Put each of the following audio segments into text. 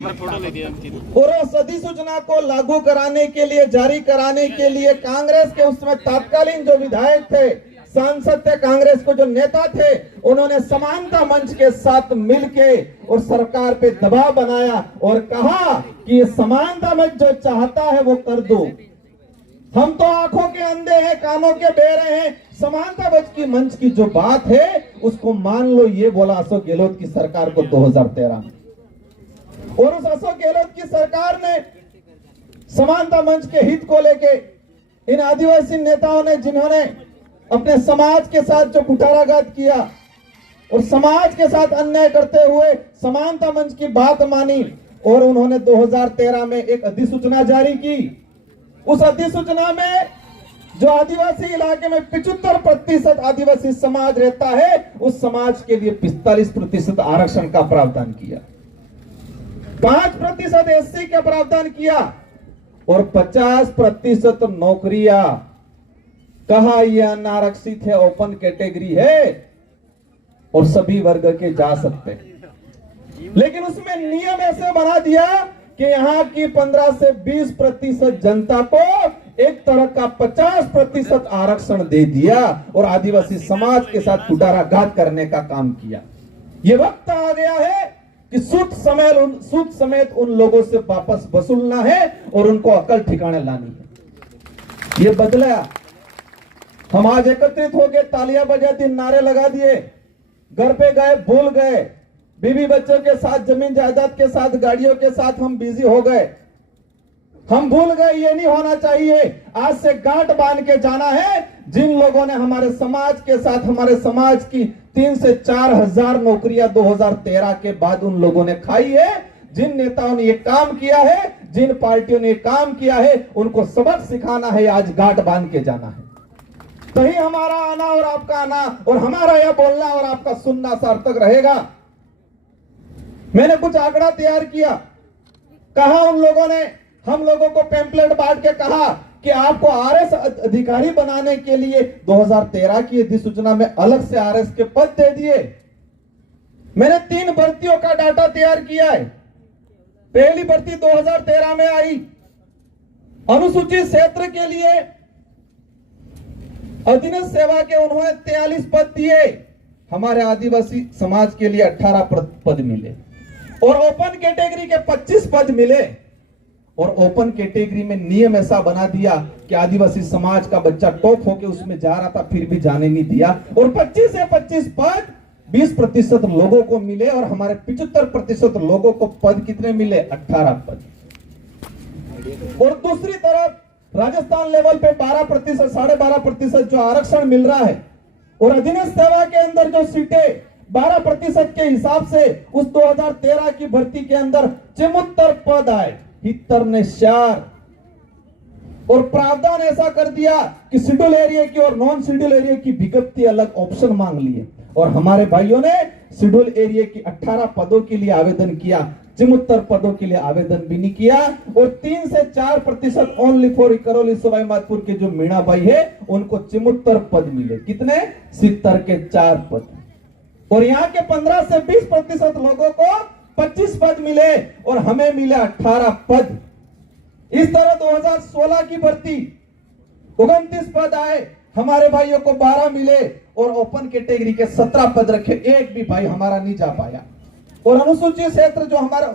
और उस अधिसूचना को लागू कराने के लिए, जारी कराने के लिए कांग्रेस के उसमें तत्कालीन जो विधायक थे, सांसद थे, कांग्रेस को जो नेता थे, उन्होंने समानता मंच के साथ मिलके और सरकार पे दबाव बनाया और कहा कि ये समानता मंच जो चाहता है वो कर दो। हम तो आंखों के अंधे हैं, कानों के बहरे हैं। समानता मंच की जो बात है उसको मान लो, ये बोला अशोक गहलोत की सरकार को 2013 में। और उस अशोक गहलोत की सरकार ने समानता मंच के हित को लेके इन आदिवासी नेताओं ने, जिन्होंने अपने समाज के साथ जो कुठाराघात किया और समाज के साथ अन्याय करते हुए समानता मंच की बात मानी और उन्होंने 2013 में एक अधिसूचना जारी की। उस अधिसूचना में जो आदिवासी इलाके में 75% आदिवासी समाज रहता है, उस समाज के लिए 45% आरक्षण का प्रावधान किया, 5% एससी का प्रावधान किया और 50% नौकरियां। कहा यह अनारक्षित है, ओपन कैटेगरी है और सभी वर्ग के जा सकते हैं। लेकिन उसमें नियम ऐसे बना दिया कि यहाँ की 15 से 20% जनता को एक तरह का 50% आरक्षण दे दिया और आदिवासी समाज के साथ कुठाराघात करने का काम किया। ये वक्त आ गया है कि सूद समेत उन लोगों से वापस वसूलना है और उनको अकल ठिकाने लानी है। ये बदला। हम आज एकत्रित हो गए, तालियां बजा दी, नारे लगा दिए, घर पे गए, भूल गए, बीवी बच्चों के साथ, जमीन जायदाद के साथ, गाड़ियों के साथ हम बिजी हो गए। हम भूल गए, ये नहीं होना चाहिए। आज से गांठ बांध के जाना है। जिन लोगों ने हमारे समाज के साथ, हमारे समाज की 3 से 4 हजार नौकरियां 2013 के बाद उन लोगों ने खाई है, जिन नेताओं ने ये काम किया है, जिन पार्टियों ने ये काम किया है, उनको सबक सिखाना है। आज गांठ बांध के जाना है, तभी हमारा आना और आपका आना और हमारा यह बोलना और आपका सुनना सार्थक रहेगा। मैंने कुछ आंकड़ा तैयार किया। कहा उन लोगों ने, हम लोगों को पैम्पलेट बांट के कहा कि आपको आरएस अधिकारी बनाने के लिए 2013 की अधिसूचना में अलग से आरएस के पद दे दिए। मैंने 3 भर्तियों का डाटा तैयार किया है। पहली भर्ती 2013 में आई, अनुसूचित क्षेत्र के लिए अधीनस्थ सेवा के उन्होंने 43 पद दिए। हमारे आदिवासी समाज के लिए 18 पद मिले और ओपन कैटेगरी के 25 पद मिले। और ओपन कैटेगरी में नियम ऐसा बना दिया कि आदिवासी समाज का बच्चा टॉप होके उसमें जा रहा था, फिर भी जाने नहीं दिया। और 25 से 25 पद 20% लोगों को मिले और हमारे 75% लोगों को पद कितने मिले? 18 पद। और दूसरी तरफ राजस्थान लेवल पे 12%, 12.5% जो आरक्षण मिल रहा है और अधीनस्थ सेवा के अंदर जो सीटें 12% के हिसाब से उस 2013 की भर्ती के अंदर 74 पद आए, 70 ने 4। और प्रावधान ऐसा कर दिया कि शेड्यूल एरिया की और नॉन शेड्यूल एरिया की विज्ञप्ति अलग ऑप्शन मांग लिए और हमारे भाइयों ने शेड्यूल एरिया की 18 पदों के लिए आवेदन किया, 74 पदों के लिए आवेदन भी नहीं किया। और 3 से 4% ओनली फॉर करौली सवाई माधोपुर के जो मीणा भाई है उनको 74 पद मिले। कितने? 70 के 4 पद। और यहाँ के 15 से 20% लोगों को 25 पद मिले और हमें मिले 18 पद। इस तरह 2016 की भर्ती 29 पद आए, हमारे भाइयों को 12 मिले और ओपन कैटेगरी के 17 पद रखे, एक भी भाई हमारा नहीं जा पाया। और अनुसूचित क्षेत्र जो हमारा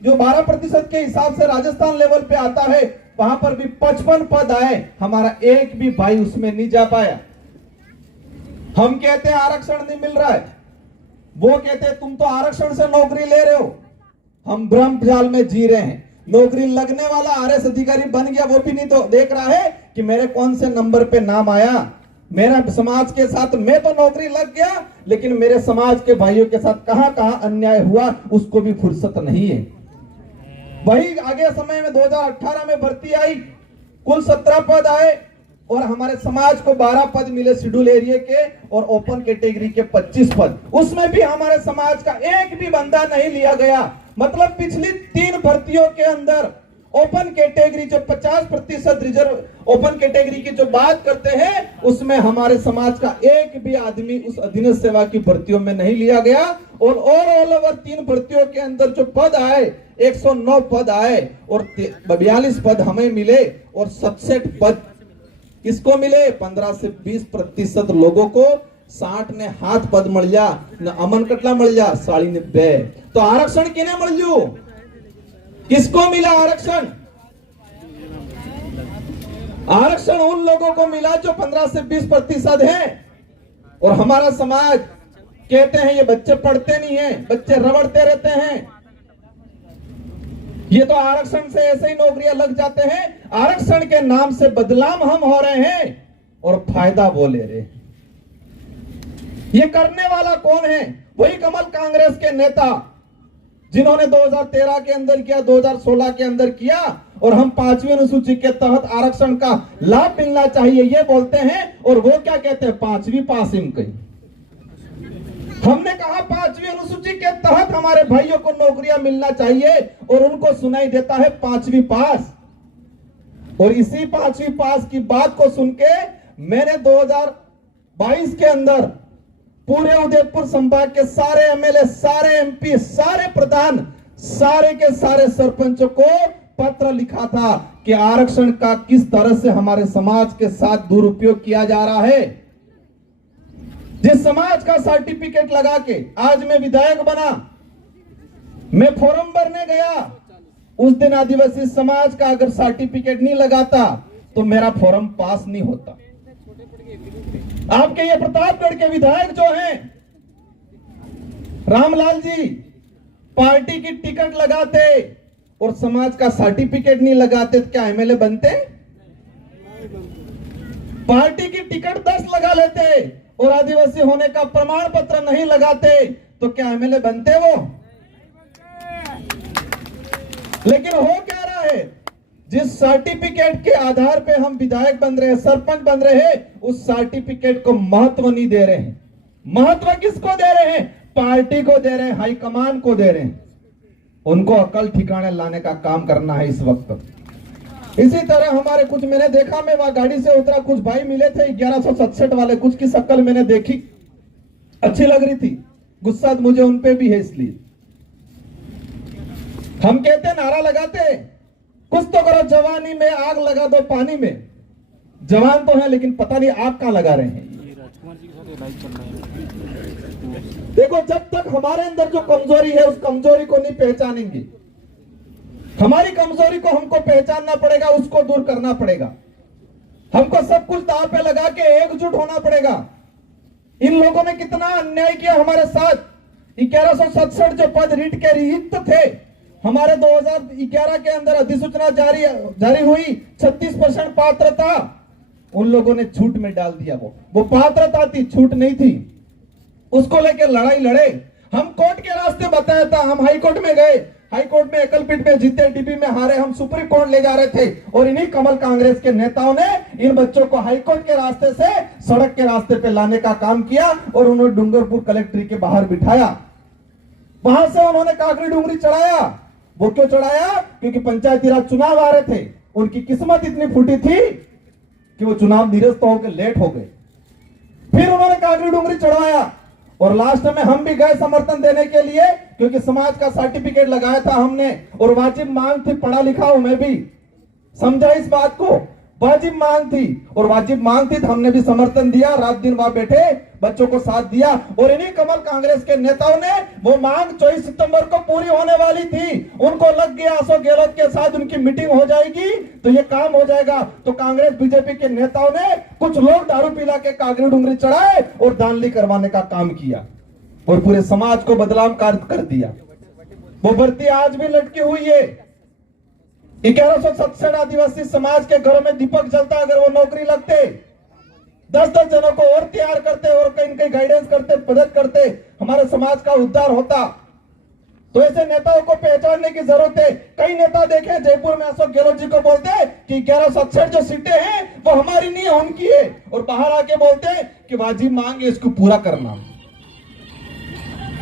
12% के हिसाब से राजस्थान लेवल पे आता है, वहां पर भी 55 पद आए, हमारा एक भी भाई उसमें नहीं जा पाया। हम कहते हैं आरक्षण नहीं मिल रहा है, वो कहते हैं तुम तो आरक्षण से नौकरी ले रहे हो। हम भ्रम जाल में जी रहे हैं। नौकरी लगने वाला आरएस अधिकारी बन गया, वो भी नहीं तो देख रहा है कि मेरे कौन से नंबर पे नाम आया। मेरा समाज के साथ मैं तो नौकरी लग गया, लेकिन मेरे समाज के भाइयों के साथ कहां कहां अन्याय हुआ उसको भी फुर्सत नहीं है। वही आगे समय में 2018 में भर्ती आई, कुल 17 पद आए और हमारे समाज को 12 पद मिले शेड्यूल एरिया के और ओपन कैटेगरी के 25 पद। उसमें भी हमारे समाज का एक भी बंदा नहीं लिया गया। मतलब पिछली 3 भर्तियों के अंदर ओपन कैटेगरी जो 50% रिजर्व ओपन कैटेगरी की जो बात करते हैं, उसमें हमारे समाज का एक भी आदमी उस अधीनस्थ सेवा की भर्तियों में नहीं लिया गया। और ऑल ओवर 3 भर्तियों के अंदर जो पद आए 109 पद आए और 42 पद हमें मिले और 67 पद किसको मिले? 15 से 20% लोगों को। 60 ने हाथ पद मळ जा न अमन कटला मळ जा 90। तो आरक्षण किने मळ्यु? किसको मिला आरक्षण? आरक्षण उन लोगों को मिला जो 15 से 20% है। और हमारा समाज कहते हैं ये बच्चे पढ़ते नहीं हैं, बच्चे रबड़ते रहते हैं, ये तो आरक्षण से ऐसे ही नौकरियां लग जाते हैं। आरक्षण के नाम से बदनाम हम हो रहे हैं और फायदा वो ले रहे हैं। ये करने वाला कौन है? वही कमल कांग्रेस के नेता जिन्होंने 2013 के अंदर किया, 2016 के अंदर किया और हम 5वीं अनुसूची के तहत आरक्षण का लाभ मिलना चाहिए ये बोलते हैं। और वो क्या कहते हैं? 5वीं पासिंग कही। हमने कहा 5वीं अनुसूची के तहत हमारे भाइयों को नौकरियां मिलना चाहिए और उनको सुनाई देता है 5वीं पास। और इसी 5वीं पास की बात को सुन के मैंने 2022 के अंदर पूरे उदयपुर संभाग के सारे एमएलए, सारे एमपी, सारे प्रधान, सारे के सारे सरपंचों को पत्र लिखा था कि आरक्षण का किस तरह से हमारे समाज के साथ दुरुपयोग किया जा रहा है। जिस समाज का सर्टिफिकेट लगा के आज मैं विधायक बना, मैं फॉर्म भरने गया, उस दिन आदिवासी समाज का अगर सर्टिफिकेट नहीं लगाता तो मेरा फॉर्म पास नहीं होता। आपके ये प्रतापगढ़ के विधायक जो हैं रामलाल जी, पार्टी की टिकट लगाते और समाज का सर्टिफिकेट नहीं लगाते तो क्या एमएलए बनते? पार्टी की टिकट 10 लगा लेते और आदिवासी होने का प्रमाण पत्र नहीं लगाते तो क्या एमएलए बनते वो? लेकिन हो क्या रहा है? जिस सर्टिफिकेट के आधार पे हम विधायक बन रहे हैं, सरपंच बन रहे हैं, उस सर्टिफिकेट को महत्व नहीं दे रहे हैं। महत्व किसको दे रहे हैं? पार्टी को दे रहे हैं, हाईकमान को दे रहे हैं। उनको अकल ठिकाने लाने का काम करना है इस वक्त। इसी तरह हमारे कुछ, मैंने देखा, मैं वहां गाड़ी से उतरा, कुछ भाई मिले थे 1167 वाले, कुछ की शक्ल मैंने देखी, अच्छी लग रही थी, गुस्सा मुझे उन पे भी है। इसलिए हम कहते, नारा लगाते, कुछ तो करो, जवानी में आग लगा दो पानी में। जवान तो है लेकिन पता नहीं आग कहां लगा रहे हैं। देखो, जब तक हमारे अंदर जो कमजोरी है उस कमजोरी को नहीं पहचानेंगे, हमारी कमजोरी को हमको पहचानना पड़ेगा, उसको दूर करना पड़ेगा। हमको सब कुछ दांव पे लगा के एकजुट होना पड़ेगा। इन लोगों ने कितना अन्याय किया हमारे साथ। 1167 जो पद रिट के रिक्त थे, हमारे 2011 के अंदर अधिसूचना जारी हुई, 36% पात्रता, उन लोगों ने छूट में डाल दिया। वो पात्रता थी, छूट नहीं थी। उसको लेकर लड़ाई लड़े। हम कोर्ट के रास्ते बताया था, हम हाई कोर्ट में गए, हाई कोर्ट में एकलपीठ में जीते, डीबी में हारे, हम सुप्रीम कोर्ट ले जा रहे थे और इन्हीं कमल कांग्रेस के नेताओं ने इन बच्चों को हाई कोर्ट के रास्ते से सड़क के रास्ते पे लाने का काम किया और उन्होंने डूंगरपुर कलेक्ट्रेट के बाहर बिठाया। वहां से उन्होंने काकरी डूंगरी चढ़ाया। वो क्यों चढ़ाया? क्योंकि पंचायती राज चुनाव आ रहे थे। उनकी किस्मत इतनी फूटी थी कि वो चुनाव निरस्त होकर लेट हो गए। फिर उन्होंने काकरी डूंगरी चढ़वाया और लास्ट में हम भी गए समर्थन देने के लिए, क्योंकि समाज का सर्टिफिकेट लगाया था हमने और वाजिब मांग थी, पढ़ा लिखा हूं मैं भी, समझा इस बात को, वाजिब मांग थी और वाजिब मांग थी तो हमने भी समर्थन दिया, रात दिन वहां बैठे, बच्चों को साथ दिया। और इन्हीं कमल कांग्रेस के नेताओं ने वो मांग 24 सितंबर को पूरी होने वाली थी, उनको लग गया अशोक गहलोत के साथ उनकी मीटिंग हो जाएगी तो ये काम हो जाएगा। तो कांग्रेस बीजेपी के नेताओं ने, कुछ लोग दारू पिला के कागरी डूंगरी चढ़ाए और दानली करवाने का काम किया और पूरे समाज को बदनाम कर दिया। वो भर्ती आज भी लटकी हुई है। 1167 आदिवासी समाज के घरों में दीपक जलता, अगर वो नौकरी लगते, 10-10 जनों को और तैयार करते और कहीं कहीं गाइडेंस करते, मदद करते, हमारे समाज का उद्धार होता। तो ऐसे नेताओं को पहचानने की जरूरत है। कई नेता देखे जयपुर में अशोक गहलोत जी को बोलते कि 1167 जो सीटें हैं वो हमारी नहीं है, उनकी है, और बाहर आके बोलते कि वाजिब मांग है, इसको पूरा करना।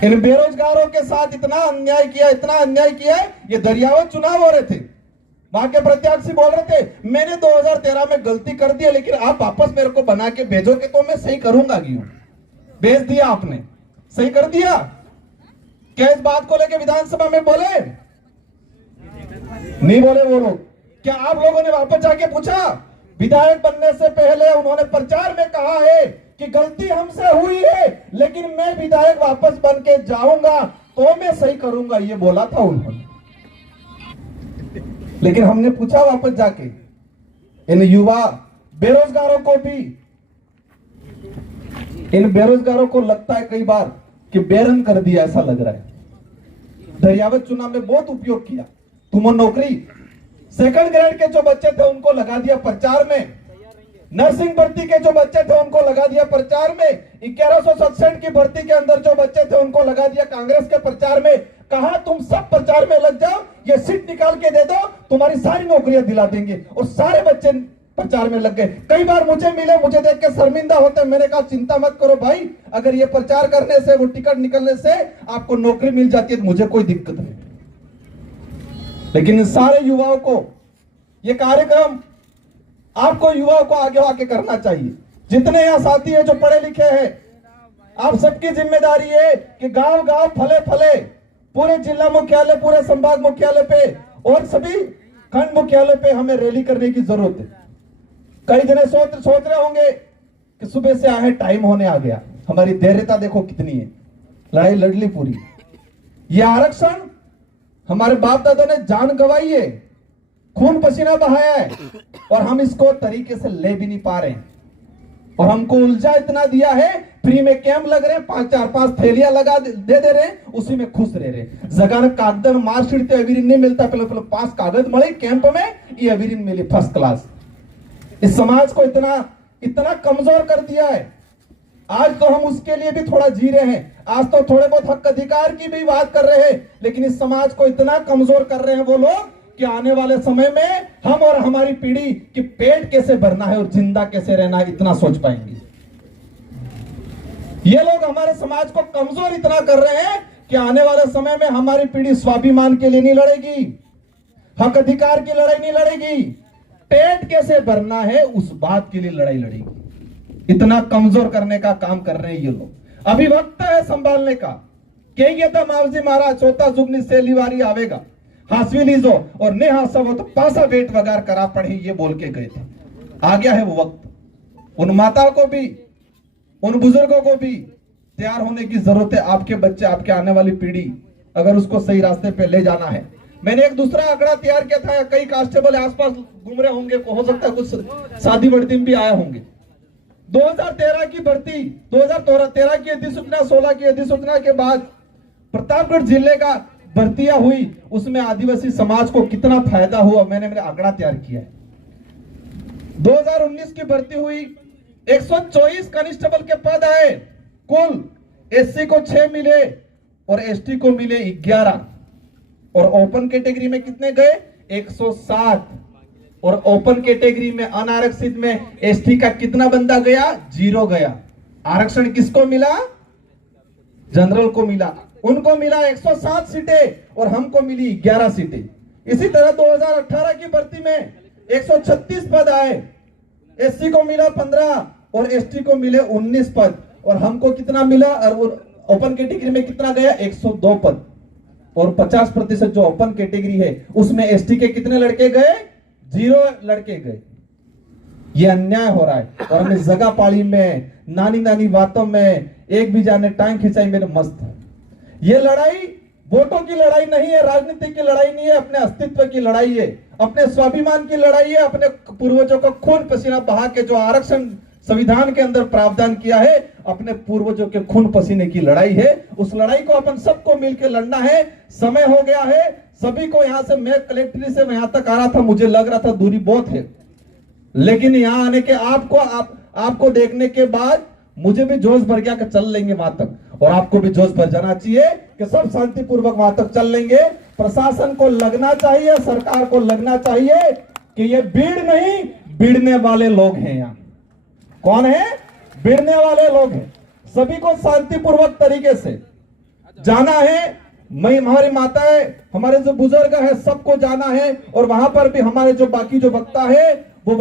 इन बेरोजगारों के साथ इतना अन्याय किया, इतना अन्याय किया। ये दरियावत चुनाव हो रहे थे, वहां के प्रत्याशी बोल रहे थे मैंने 2013 में गलती कर दी, लेकिन आप वापस मेरे को बना के भेजोगे तो मैं सही करूंगा। क्यों भेज दिया आपने? सही कर दिया क्या? इस बात को लेकर विधानसभा में बोले नहीं बोले वो लोग। क्या आप लोगों ने वापस जाके पूछा? विधायक बनने से पहले उन्होंने प्रचार में कहा है कि गलती हमसे हुई है, लेकिन मैं विधायक वापस बन के जाऊंगा तो मैं सही करूंगा, ये बोला था उन्होंने। लेकिन हमने पूछा वापस जाके, इन युवा बेरोजगारों को भी, इन बेरोजगारों को लगता है कई बार कि बेरन कर दिया, ऐसा लग रहा है। दरियावत चुनाव में बहुत उपयोग किया, तुम नौकरी, सेकंड ग्रेड के जो बच्चे थे उनको लगा दिया प्रचार में, नर्सिंग भर्ती के जो बच्चे थे उनको लगा दिया प्रचार में, 1167 की भर्ती के अंदर जो बच्चे थे उनको लगा दिया कांग्रेस के प्रचार में। कहा तुम सब प्रचार में लग जाओ, ये सीट निकाल के दे दो, तुम्हारी सारी नौकरियां दिला देंगे। और सारे बच्चे प्रचार में लग गए। कई बार मुझे मिले, मुझे देख के शर्मिंदा होते, मैंने कहा चिंता मत करो भाई, अगर ये प्रचार करने से, वो टिकट निकलने से आपको नौकरी मिल जाती है तो मुझे कोई दिक्कत नहीं। लेकिन इन सारे युवाओं को ये कार्यक्रम, आपको युवाओं को आगे आके करना चाहिए। जितने यहाँ साथी हैं जो पढ़े लिखे हैं, आप सबकी जिम्मेदारी है कि गांव गांव फले फले, पूरे जिला मुख्यालय, पूरे संभाग मुख्यालय पे और सभी खंड मुख्यालय पे हमें रैली करने की जरूरत है। कई जने सोच रहे होंगे कि सुबह से आए, टाइम होने आ गया, हमारी धैर्यता देखो कितनी है, लड़ाई लड़ ली पूरी। ये आरक्षण हमारे बाप दादा ने जान गंवाई है, खून पसीना बहाया है, और हम इसको तरीके से ले भी नहीं पा रहे हैं। और हमको उलझा इतना दिया है, फ्री में कैंप लग रहे हैं, 5 थैलियां लगा दे रहे हैं, उसी में खुश रह रहे हैं। जगह कागज मार्कशीट अविरीन नहीं मिलता, पहले 5 कागज मिले कैंप में, ये अविरीन मिली फर्स्ट क्लास। इस समाज को इतना कमजोर कर दिया है। आज तो हम उसके लिए भी थोड़ा जी रहे हैं, आज तो थोड़े बहुत हक अधिकार की भी बात कर रहे हैं, लेकिन इस समाज को इतना कमजोर कर रहे हैं वो लोग कि आने वाले समय में हम और हमारी पीढ़ी की पेट कैसे भरना है और जिंदा कैसे रहना है, इतना सोच पाएंगे। ये लोग हमारे समाज को कमजोर इतना कर रहे हैं कि आने वाले समय में हमारी पीढ़ी स्वाभिमान के लिए नहीं लड़ेगी, हक अधिकार की लड़ाई नहीं लड़ेगी, पेट कैसे भरना है उस बात के लिए लड़ाई लड़ेगी। इतना कमजोर करने का काम कर रहे हैं ये लोग। अभी वक्त है संभालने का। कहेंगे तो मावजी महाराज चौथा जुगनी से लिवारी आवेगा, हासवी लीजो और ने हासा वो तो पासा वेट वगार करा पड़े, ये बोल के गए थे। आ गया है वो वक्त। उन माताओं को भी, उन बुजुर्गों को भी तैयार होने की जरूरत है। आपके बच्चे, आपके आने वाली पीढ़ी, अगर उसको सही रास्ते पे ले जाना है। मैंने एक दूसरा आंकड़ा तैयार किया था, कई कांस्टेबल आसपास घूम रहे होंगे, हो सकता है कुछ शादी वर्दी में भी आया होंगे। 2013 की भर्ती, 2013 की अधिसूचना, 16 की अधिसूचना के बाद प्रतापगढ़ जिले का भर्तियां हुई, उसमें आदिवासी समाज को कितना फायदा हुआ, मैंने आंकड़ा तैयार किया है। 2019 की भर्ती हुई, 124 कांस्टेबल के पद आए, कुल एससी को 6 मिले और एसटी को मिले 11, और ओपन कैटेगरी में कितने गए? 107। और ओपन कैटेगरी में अनारक्षित में एसटी का कितना बंदा गया? 0 गया। आरक्षण किसको मिला? जनरल को मिला। उनको मिला 107 सीटें और हमको मिली 11 सीटें। इसी तरह 2018 की भर्ती में 136 पद आए, एससी को मिला 15 और एसटी को मिले 19 पद, और हमको कितना मिला? और ओपन कैटेगरी में कितना गया? 102 पद। और 50% जो ओपन कैटेगरी है उसमें एसटी के कितने लड़के गए? 0 लड़के गए। ये अन्याय हो रहा है। और हमें जगह पाली में, नानी नानी बातों में एक भी जाने टांग खिंचाई मेरे मस्त है। ये लड़ाई वोटों की लड़ाई नहीं है, राजनीति की लड़ाई नहीं है, अपने अस्तित्व की लड़ाई है, अपने स्वाभिमान की लड़ाई है, अपने पूर्वजों का खून पसीना बहा के जो आरक्षण संविधान के अंदर प्रावधान किया है, अपने पूर्वजों के खून पसीने की लड़ाई है। उस लड़ाई को अपन सबको मिलकर लड़ना है। समय हो गया है सभी को। यहां से मैं कलेक्ट्री से यहां तक आ रहा था, मुझे लग रहा था दूरी बहुत है, लेकिन यहां आने के आपको देखने के बाद मुझे भी जोश भर गया कि चल लेंगे वहां तक, और आपको भी जोश भर जाना चाहिए कि सब शांतिपूर्वक वहां तक चल लेंगे। प्रशासन को लगना चाहिए, सरकार को लगना चाहिए कि ये भीड़ नहीं, भिड़ने वाले लोग हैं। यहाँ कौन है? भिड़ने वाले लोग हैं। सभी को शांतिपूर्वक तरीके से जाना है। हमारी माताएं, हमारे जो बुजुर्ग है, सबको जाना है, और वहां पर भी हमारे जो बाकी जो वक्ता है वो